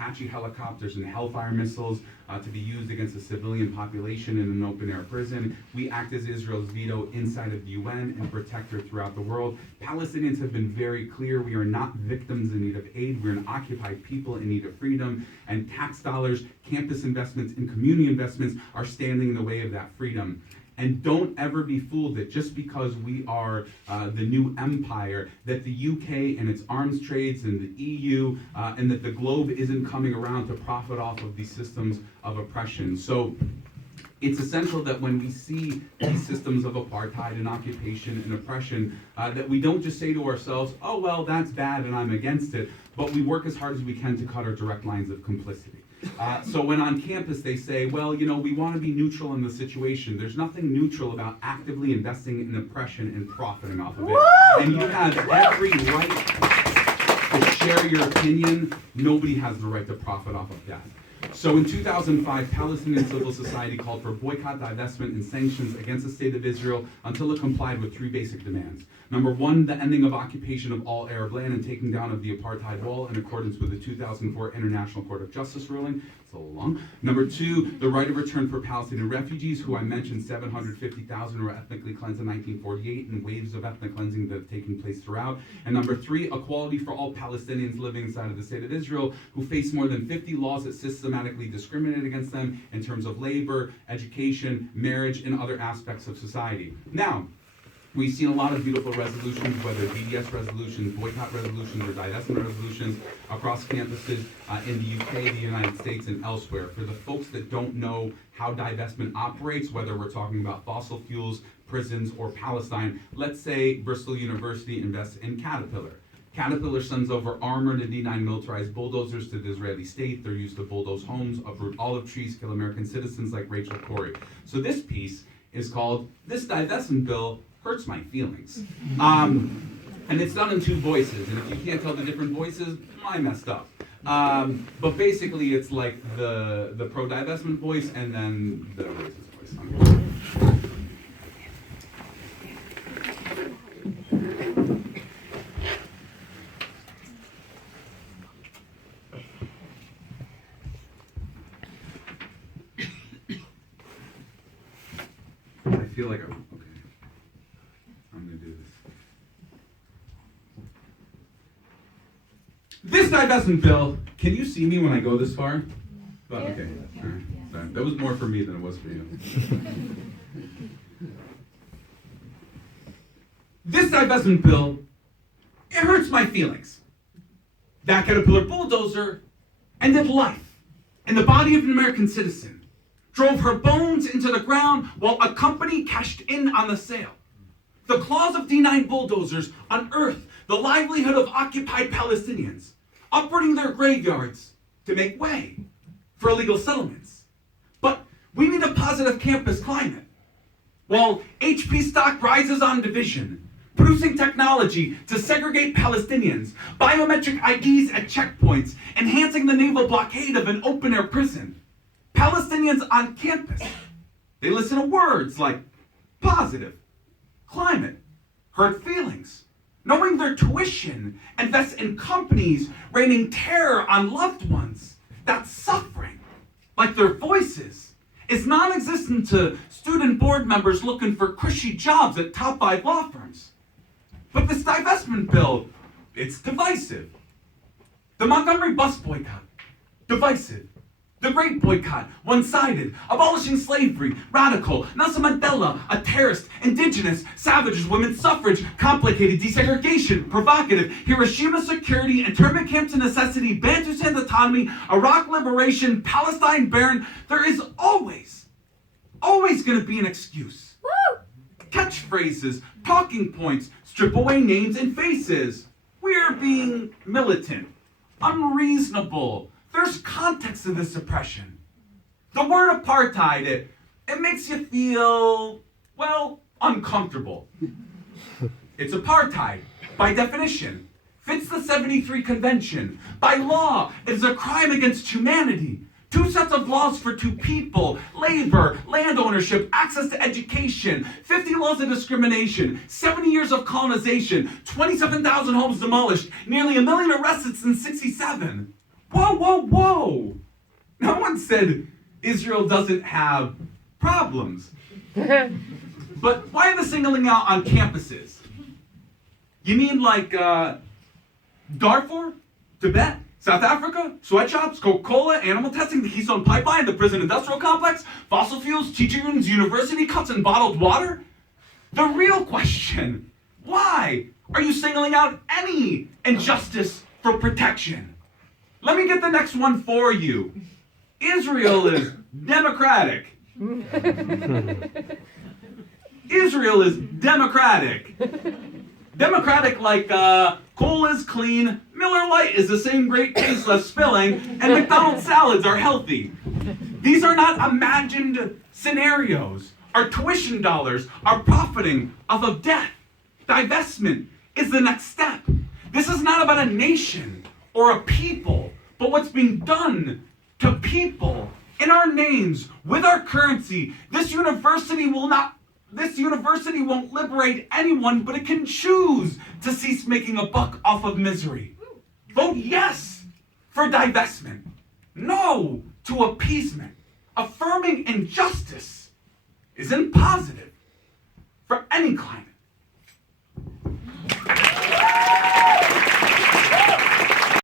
Apache helicopters and Hellfire missiles to be used against the civilian population in an open-air prison. We act as Israel's veto inside of the UN and protect her throughout the world. Palestinians have been very clear. We are not victims in need of aid. We're an occupied people in need of freedom. And tax dollars, campus investments, and community investments are standing in the way of that freedom. And don't ever be fooled that just because we are the new empire, that the UK and its arms trades and the EU and that the globe isn't coming around to profit off of these systems of oppression. So it's essential that when we see these systems of apartheid and occupation and oppression, that we don't just say to ourselves, oh, well, that's bad and I'm against it, but we work as hard as we can to cut our direct lines of complicity. So when on campus they say, well, you know, we want to be neutral in the situation, there's nothing neutral about actively investing in oppression and profiting off of it. And you have every right to share your opinion. Nobody has the right to profit off of that. So in 2005, Palestinian civil society called for boycott, divestment, and sanctions against the state of Israel until it complied with three basic demands. Number one, the ending of occupation of all Arab land and taking down of the apartheid wall in accordance with the 2004 International Court of Justice ruling. It's a little long. Number two, the right of return for Palestinian refugees, who I mentioned 750,000 were ethnically cleansed in 1948, and waves of ethnic cleansing that have taken place throughout. And number three, equality for all Palestinians living inside of the state of Israel who face more than 50 laws that systematically discriminate against them in terms of labor, education, marriage, and other aspects of society. Now, we've seen a lot of beautiful resolutions, whether BDS resolutions, boycott resolutions, or divestment resolutions across campuses in the UK, the United States, and elsewhere. For the folks that don't know how divestment operates, whether we're talking about fossil fuels, prisons, or Palestine, let's say Bristol University invests in Caterpillar. Caterpillar sends over armored and D9 militarized bulldozers to the Israeli state. They're used to bulldoze homes, uproot olive trees, kill American citizens like Rachel Corrie. So this piece is called "This Divestment Bill Hurts My Feelings." And it's done in two voices, and if you can't tell the different voices, I messed up. But basically it's like the pro-divestment voice and then the racist voice. I feel like I'm gonna do this. This divestment bill, can you see me when I go this far? Oh, okay, all right. Sorry. That was more for me than it was for you. This divestment bill, it hurts my feelings. That Caterpillar bulldozer ended life in the body of an American citizen, drove her bones into the ground while a company cashed in on the sale. The claws of D9 bulldozers unearthed the livelihood of occupied Palestinians, uprooting their graveyards to make way for illegal settlements. But we need a positive campus climate. While HP stock rises on division, producing technology to segregate Palestinians, biometric IDs at checkpoints, enhancing the naval blockade of an open-air prison, Palestinians on campus, they listen to words like positive, climate, hurt feelings, knowing their tuition invests in companies raining terror on loved ones. That's suffering, like their voices, is non-existent to student board members looking for cushy jobs at top 5 law firms. But this divestment bill, it's divisive. The Montgomery bus boycott, divisive. The Great Boycott, one-sided, abolishing slavery, radical, Nelson Mandela, a terrorist, indigenous, savages, women's suffrage, complicated, desegregation, provocative, Hiroshima security, internment camps of necessity, Bantustan autonomy, Iraq liberation, Palestine barren. There is always going to be an excuse. Woo! Catchphrases, talking points, strip away names and faces. We're being militant, unreasonable. There's context to this oppression. The word apartheid, it makes you feel, well, uncomfortable. It's apartheid, by definition. Fits the 73 Convention. By law, it is a crime against humanity. 2 sets of laws for 2 people, labor, land ownership, access to education, 50 laws of discrimination, 70 years of colonization, 27,000 homes demolished, nearly 1 million arrested since '67. Whoa, whoa, whoa! No one said Israel doesn't have problems. But why are they singling out on campuses? You mean like Darfur, Tibet, South Africa, sweatshops, Coca-Cola, animal testing, the Keystone Pipeline, the prison industrial complex, fossil fuels, teacher unions, university cuts, and bottled water? The real question, why are you singling out any injustice for protection? Let me get the next one for you. Israel is democratic. Israel is democratic. Democratic like coal is clean, Miller Lite is the same great taste, less spilling, and McDonald's salads are healthy. These are not imagined scenarios. Our tuition dollars are profiting off of death. Divestment is the next step. This is not about a nation or a people, but what's being done to people in our names, with our currency. This university won't liberate anyone, but it can choose to cease making a buck off of misery. Vote yes for divestment. No to appeasement. Affirming injustice isn't positive for any climate.